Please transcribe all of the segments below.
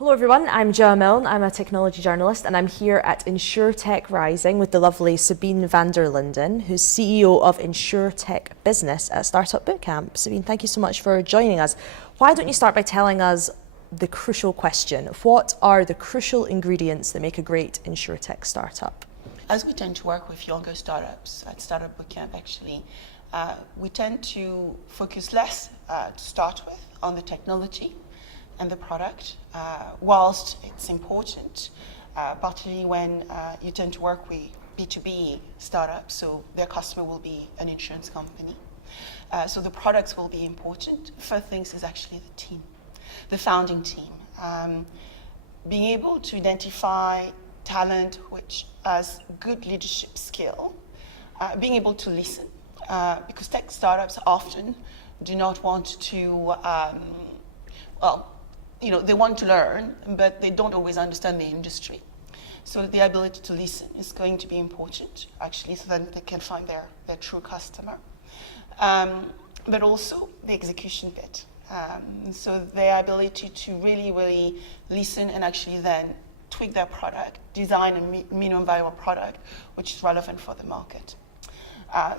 Hello everyone, I'm Joa Milne, I'm a technology journalist and I'm here at InsurTech Rising with the lovely Sabine VanderLinden, who's CEO of InsurTech Business at Startupbootcamp. Sabine, thank you so much for joining us. Why don't you start by telling us the crucial question, what are the crucial ingredients that make a great InsurTech startup? As we tend to work with younger startups at Startup Bootcamp, actually, we tend to focus less to start with on the technology and the product, whilst it's important, particularly when you tend to work with B2B startups, so their customer will be an insurance company. So the products will be important. First things is actually the team, the founding team. Being able to identify talent which has good leadership skill, being able to listen, because tech startups often do not want to, they want to learn, but they don't always understand the industry. So the ability to listen is going to be important, actually, so that they can find their true customer. But also the execution bit. So their ability to really listen and actually then tweak their product, design a minimum viable product, which is relevant for the market.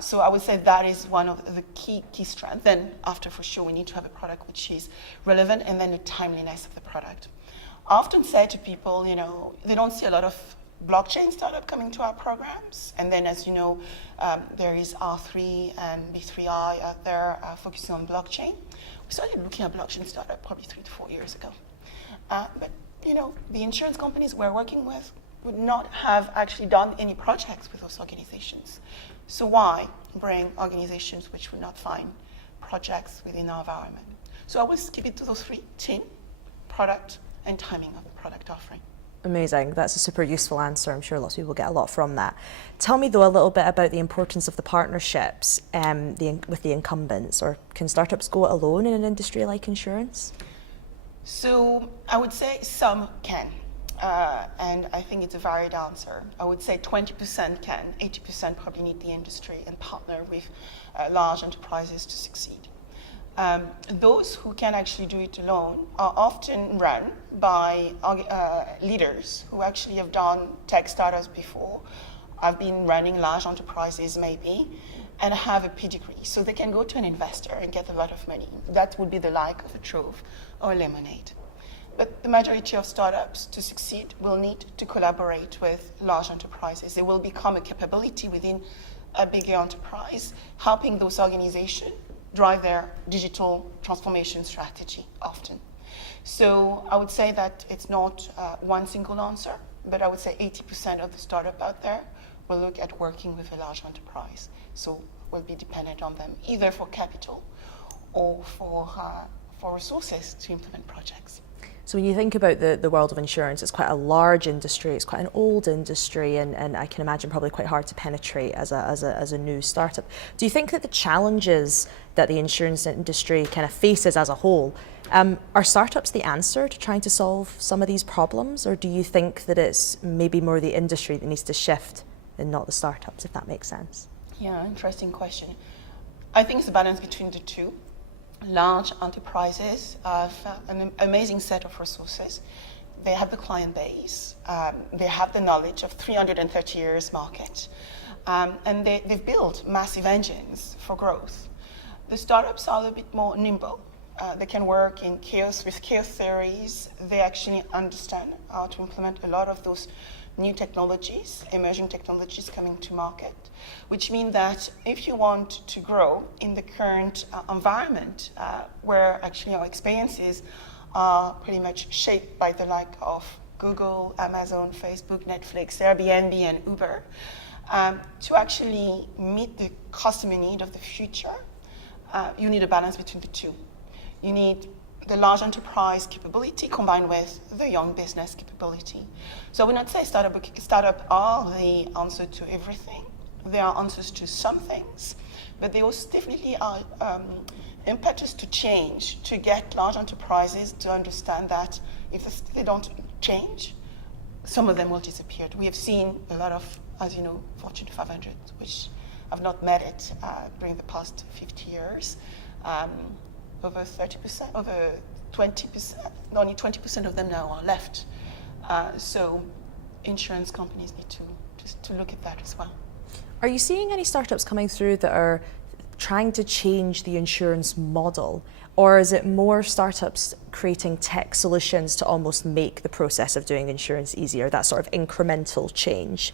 So I would say that is one of the key strengths. Then after, for sure, we need to have a product which is relevant, and then the timeliness of the product. I often say to people, they don't see a lot of blockchain startup coming to our programs. And then, as you know, there is R3 and B3I out there focusing on blockchain. We started looking at blockchain startup probably 3 to 4 years ago. But the insurance companies we're working with would not have actually done any projects with those organizations. So why bring organizations which would not find projects within our environment? So I always keep it to those three: team, product, and timing of the product offering. Amazing. That's a super useful answer. I'm sure lots of people get a lot from that. Tell me, though, a little bit about the importance of the partnerships with the incumbents, or can startups go it alone in an industry like insurance? So I would say some can. And I think it's a varied answer. I would say 20% can, 80% probably need the industry and partner with large enterprises to succeed. Those who can actually do it alone are often run by leaders who actually have done tech startups before, have been running large enterprises maybe, and have a pedigree. So they can go to an investor and get a lot of money. That would be the like of a Trove or a Lemonade. But the majority of startups, to succeed, will need to collaborate with large enterprises. They will become a capability within a bigger enterprise, helping those organizations drive their digital transformation strategy often. So I would say that it's not one single answer, but I would say 80% of the startup out there will look at working with a large enterprise. So we'll be dependent on them, either for capital or for resources to implement projects. So when you think about the world of insurance, it's quite a large industry, it's quite an old industry, and I can imagine probably quite hard to penetrate as a new startup. Do you think that the challenges that the insurance industry kind of faces as a whole, are startups the answer to trying to solve some of these problems, or do you think that it's maybe more the industry that needs to shift and not the startups, if that makes sense? Yeah, interesting question. I think it's a balance between the two. Large enterprises have an amazing set of resources. They have the client base, they have the knowledge of 330 years market, and they've built massive engines for growth. The startups are a little bit more nimble. They can work in chaos with chaos theories. They actually understand how to implement a lot of those new technologies, emerging technologies coming to market, which means that if you want to grow in the current environment where actually our experiences are pretty much shaped by the like of Google, Amazon, Facebook, Netflix, Airbnb, and Uber, to actually meet the customer need of the future, you need a balance between the two. You need the large enterprise capability combined with the young business capability. So I would not say startup are the answer to everything. They are answers to some things, but they also definitely are impetus to change, to get large enterprises to understand that if they don't change, some of them will disappear. We have seen a lot of, as you know, Fortune 500, which have not met it during the past 50 years. Over 20%, only 20% of them now are left. So insurance companies need to look at that as well. Are you seeing any startups coming through that are trying to change the insurance model, or is it more startups creating tech solutions to almost make the process of doing insurance easier, that sort of incremental change?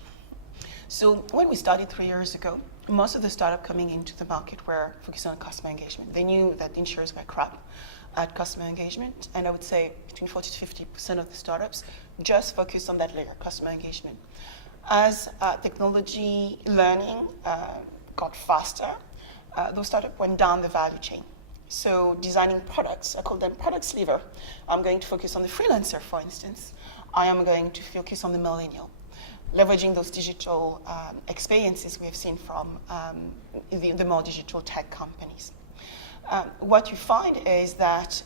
So when we started 3 years ago, most of the startups coming into the market were focused on customer engagement. They knew that insurers were crap at customer engagement, and I would say between 40 to 50% of the startups just focused on that layer, customer engagement. As technology learning got faster, those startups went down the value chain. So designing products, I call them product sliver. I'm going to focus on the freelancer, for instance. I am going to focus on the millennial, leveraging those digital experiences we have seen from the more digital tech companies. What you find is that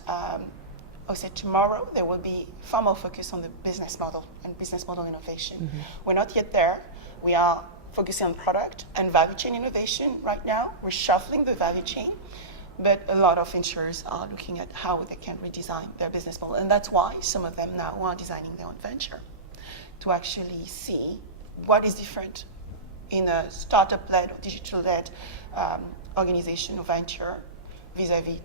I said tomorrow there will be far more focus on the business model and business model innovation. Mm-hmm. We're not yet there. We are focusing on product and value chain innovation right now. We're shuffling the value chain, but a lot of insurers are looking at how they can redesign their business model, and that's why some of them now are designing their own venture to actually see what is different in a startup-led or digital-led organization or venture vis-a-vis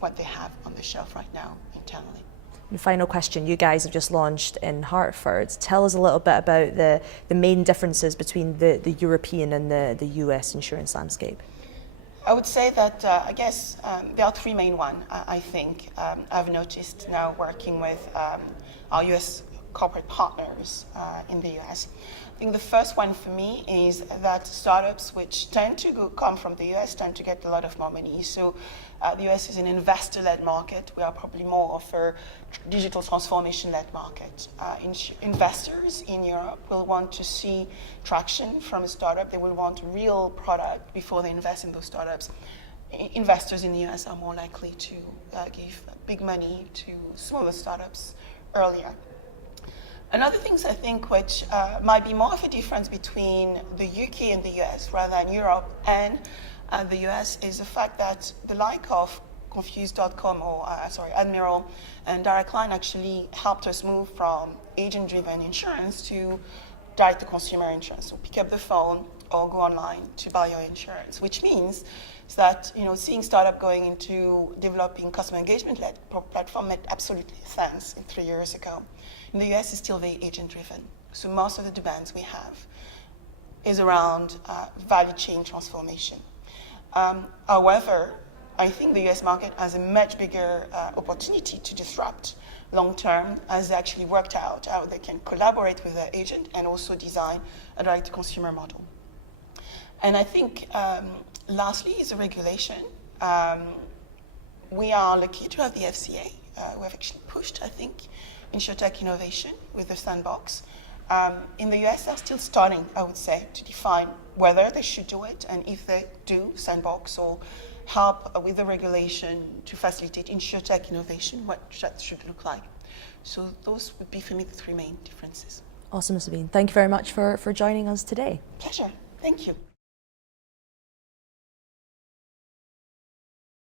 what they have on the shelf right now internally. And final question, you guys have just launched in Hartford. Tell us a little bit about the main differences between the European and the US insurance landscape. I would say that I guess there are three main ones, I think. I've noticed now working with our US corporate partners in the US. I think the first one for me is that startups which tend to come from the US tend to get a lot of more money. So the US is an investor-led market. We are probably more of a digital transformation-led market. Investors in Europe will want to see traction from a startup. They will want a real product before they invest in those startups. Investors in the US are more likely to give big money to smaller startups earlier. Another thing I think which might be more of a difference between the UK and the US rather than Europe and the US is the fact that the like of Confused.com or Admiral and Direct Line actually helped us move from agent-driven insurance to direct-to-consumer insurance. So pick up the phone or go online to buy your insurance, which means that seeing startup going into developing customer engagement-led platform made absolutely sense 3 years ago. In the US, it's still very agent-driven. So most of the demands we have is around value chain transformation. However, I think the US market has a much bigger opportunity to disrupt long-term as they actually worked out how they can collaborate with their agent and also design a direct-to-consumer model. And I think lastly is the regulation. We are lucky to have the FCA. We have actually pushed, I think, InsurTech innovation with the sandbox. In the US, they're still starting, I would say, to define whether they should do it, and if they do sandbox or help with the regulation to facilitate InsurTech innovation, what that should look like. So those would be, for me, the three main differences. Awesome, Sabine. Thank you very much for joining us today. Pleasure. Thank you.